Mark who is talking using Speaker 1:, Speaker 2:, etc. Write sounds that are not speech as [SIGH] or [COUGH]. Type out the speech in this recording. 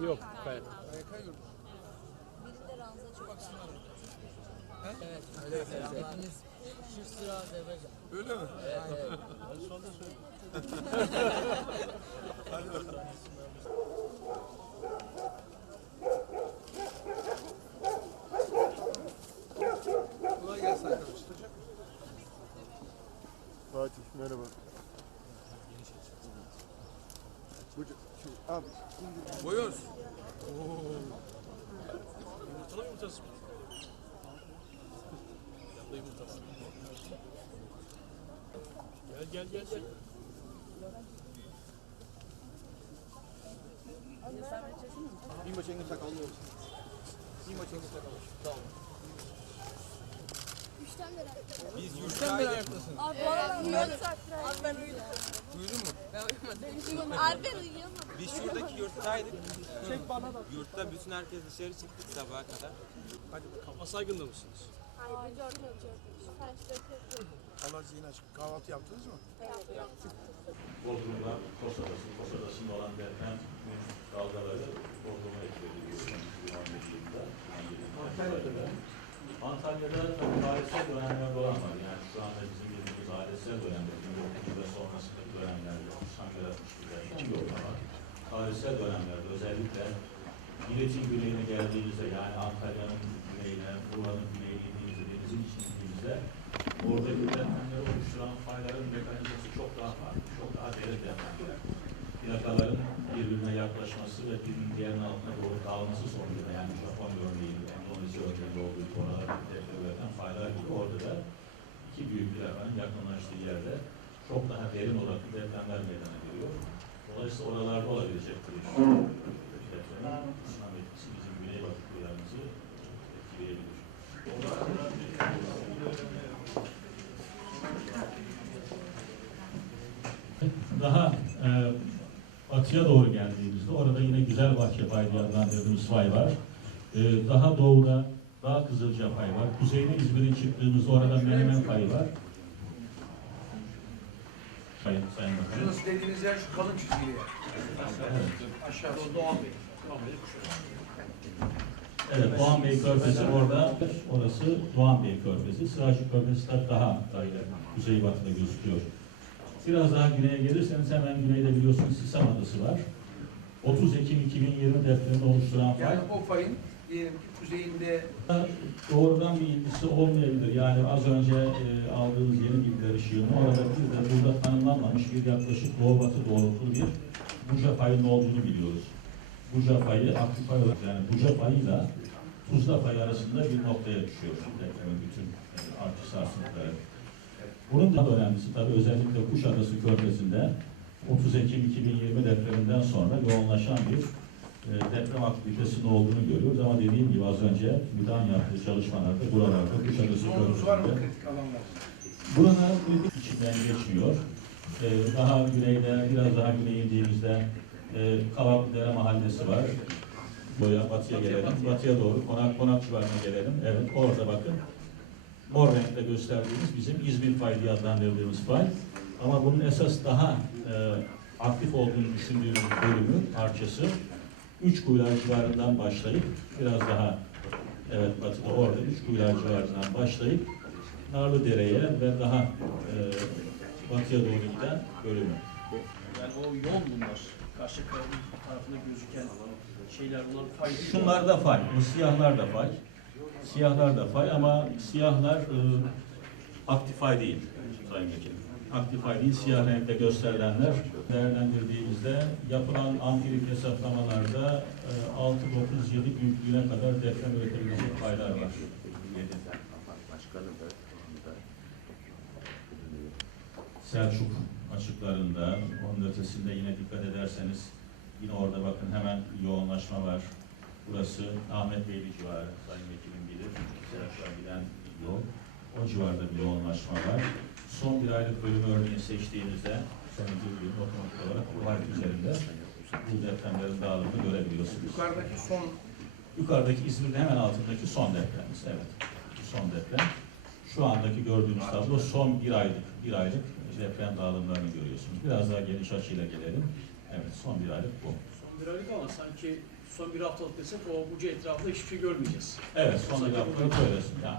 Speaker 1: Yok. Hayır.
Speaker 2: Birinde ranza çok
Speaker 3: Evet. Evet. Hepiniz şu sıra Azerbaycan.
Speaker 4: Öyle mi?
Speaker 3: Evet, evet.
Speaker 4: Kolay [LAUGHS]
Speaker 5: abi
Speaker 4: Boyoz.
Speaker 1: Yumurtalı mı yumurtasız mı? Yanında yumurta var. Gel gel gel gel.
Speaker 4: Bir maçın sakallı olsun. Bir maçın sakallı. Tamam.
Speaker 2: Üçten beri.
Speaker 4: Biz yurttan beri ayaktasın.
Speaker 2: Abi bu arada uyuyorum. Abi ben uyudum.
Speaker 4: Uyudun mu?
Speaker 2: Abi ben uyuyamadım.
Speaker 6: Biz şuradaki yurttaydık. Yurtta bütün herkes dışarı çıktık sabaha kadar.
Speaker 1: Kafa saygında mısınız?
Speaker 2: Hayır, dört dört dört.
Speaker 4: Allah zihin açık. Kahvaltı yaptınız mı?
Speaker 7: Bodrum'da Kos Adası, Kos Adası'nda olan deprem dalgaları Bodrum'a etkiledi. 2015 yılında. Antalya'da. Antalya'da tabii tarihsel dönemlerde olan var. Yani şu anda bizim bildiğimiz tarihsel dönemde, 1900 ve sonrasındaki dönemlerde, Sangar 61'de iki yok ama tarihsel dönemlerde özellikle İletim güneyine geldiğimizde yani Antalya'nın güneyine, Muğla'nın güneyine indiğimizde, denizin içine indiğimizde oradaki depremleri oluşturan fayların mekanizması çok daha farklı, çok daha derin depremler. Plakaların birbirine yaklaşması ve birinin diğerinin altına doğru dağılması sonucunda yani Japonya örneği, Endonezya örneğinde olduğu oralarda deprem üreten faylar gibi orada da iki büyük plakanın yakınlaştığı yerde çok daha derin oranlı depremler meydana geliyor. Dolayısıyla oralarda olabilecek bir depremin tsunami etkisi bizim güneybatı kıyılarımızı etkileyebilir. Daha e, batıya doğru geldiğimizde orada yine güzel bahçe diye adlandırdığımız fay var. E, daha doğuda daha kızılca pay var. Kuzeyde İzmir'in çıktığımızda orada Menemen payı var. Sayın, sayın Bakanım.
Speaker 4: Şurası dediğiniz yer şu kalın çizgili yer. Aşağıda o Doğan Bey. Doğan Bey
Speaker 7: Evet, Doğan Bey Körfezi orada, orası Doğan Bey Körfezi. Sıracı Körfezi daha daha kuzeybatıda gözüküyor. Biraz daha güneye gelirseniz hemen güneyde biliyorsunuz Sisam Adası var. 30 Ekim 2020 depremini oluşturan fay.
Speaker 4: Yani o fayın diyelim ki kuzeyinde
Speaker 7: Doğrudan bir ilgisi olmayabilir. Yani az önce e, aldığımız yeni bilgiler ışığında orada bir de burada tanımlanmamış bir yaklaşık doğu batı doğrultulu bir Buca fayının olduğunu biliyoruz. Buca fayı aktif fay olarak yani Buca fayıyla Tuzla fayı arasında bir noktaya düşüyor depremin bütün e, artış sarsıntıları. Bunun da önemlisi tabii özellikle Kuşadası Körfezi'nde 30 Ekim 2020 depreminden sonra yoğunlaşan bir deprem aktivitesinin olduğunu görüyoruz. Ama dediğim gibi az önce müdahale yaptığı çalışmalarda buralarda Kuşadası
Speaker 4: alanlar?
Speaker 7: Buranın içinden geçmiyor. Ee, daha güneyde, biraz daha güneye indiğimizde e, Kavaklıdere Mahallesi var. Boya batıya gelelim. Batıya doğru konak konak civarına gelelim. Evet orada bakın. Mor renkte gösterdiğimiz bizim İzmir fay diye adlandırdığımız fay. Ama bunun esas daha e, aktif olduğunu düşündüğümüz bölümü, parçası üç kuyular civarından başlayıp biraz daha evet batıda orada üç kuyular civarından başlayıp Narlıdere'ye ve daha e, batıya doğru giden bölümü.
Speaker 8: Yani o yol bunlar. Karşı tarafında gözüken şeyler bunlar fay.
Speaker 7: Şunlar da fay, bu siyahlar da fay. Siyahlar da fay ama siyahlar e, aktif fay değil Sayın Vekilim. Aktif değil, siyah renkte gösterilenler değerlendirdiğimizde yapılan ampirik hesaplamalarda e, 6, 9, 7 büyüklüğüne kadar deprem üretebilecek faylar var. Selçuk açıklarında, onun ötesinde yine dikkat ederseniz yine orada bakın hemen yoğunlaşma var. Burası Ahmet Beyli civarı, Sayın Vekilim bilir. Selçuk'a giden yol. O civarda bir yoğunlaşma var. Son bir aylık bölümü örneğin seçtiğinizde sonucu bir otomatik olarak bu harita üzerinde bu depremlerin dağılımını görebiliyorsunuz.
Speaker 4: Yukarıdaki son
Speaker 7: Yukarıdaki İzmir'de hemen altındaki son depremimiz. Evet. Bu son deprem. Şu andaki gördüğünüz tablo son bir aylık, bir aylık deprem dağılımlarını görüyorsunuz. Biraz daha geniş açıyla gelelim. Evet, son bir aylık bu.
Speaker 8: Son bir aylık ama sanki son bir haftalık desek o Buca etrafında hiçbir şey görmeyeceğiz.
Speaker 7: Evet, son bir haftalık öylesin. Yani